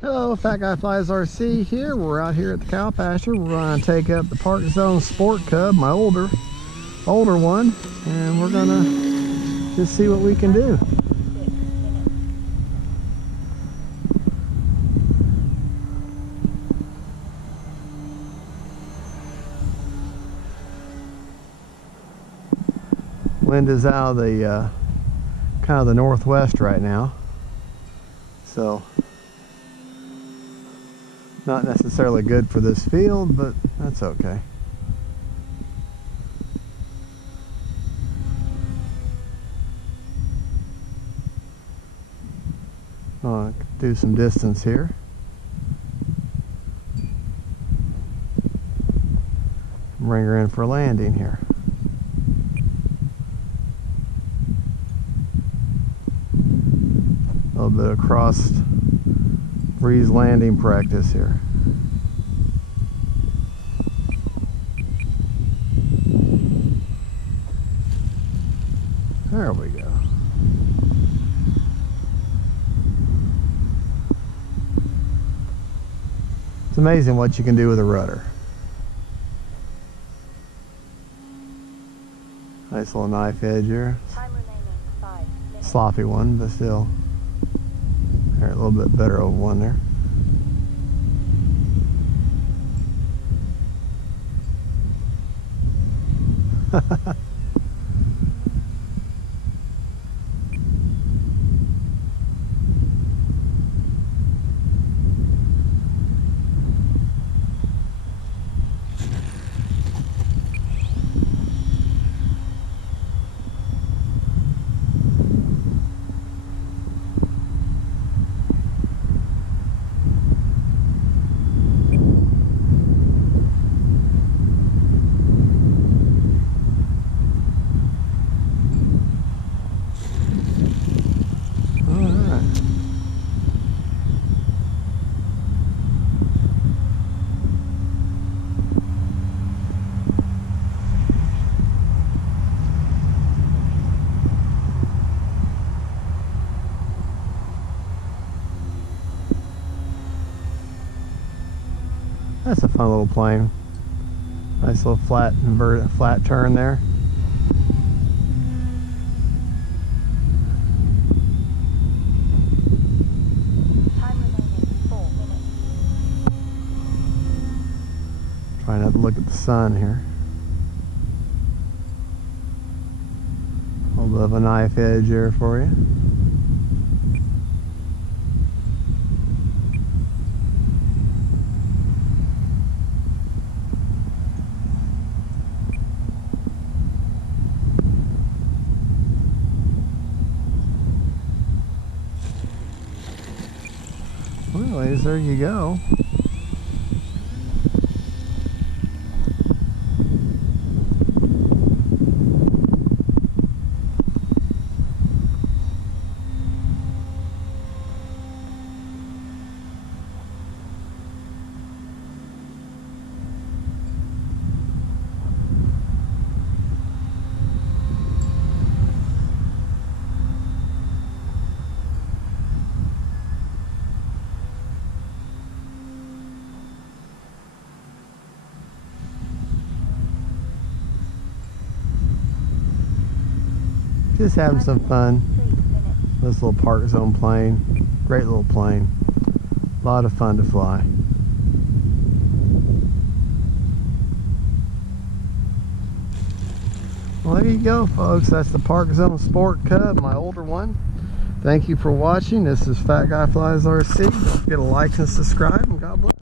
Hello, Fat Guy Flies RC here. We're out here at the cow pasture. We're going to take up the Parkzone Sport Cub, my older one, and we're going to just see what we can do. Wind is out of the kind of the northwest right now, so not necessarily good for this field, but that's okay. I'll do some distance here. Bring her in for a landing here. A little bit of cross breeze landing practice here. There we go. It's amazing what you can do with a rudder. Nice little knife edge here. Time remaining 5 minutes. Sloppy one, but still. There, a little bit better of one there. That's a fun little plane. Nice little flat turn there. Time remaining 4 minutes. Try not to look at the sun here. A little bit of a knife edge here for you. Anyways, there you go. Just having some fun. This little Parkzone plane. Great little plane. A lot of fun to fly. Well, there you go, folks. That's the Parkzone Sport Cub, my older one. Thank you for watching. This is Fat Guy Flies RC. Don't forget to like and subscribe, and God bless.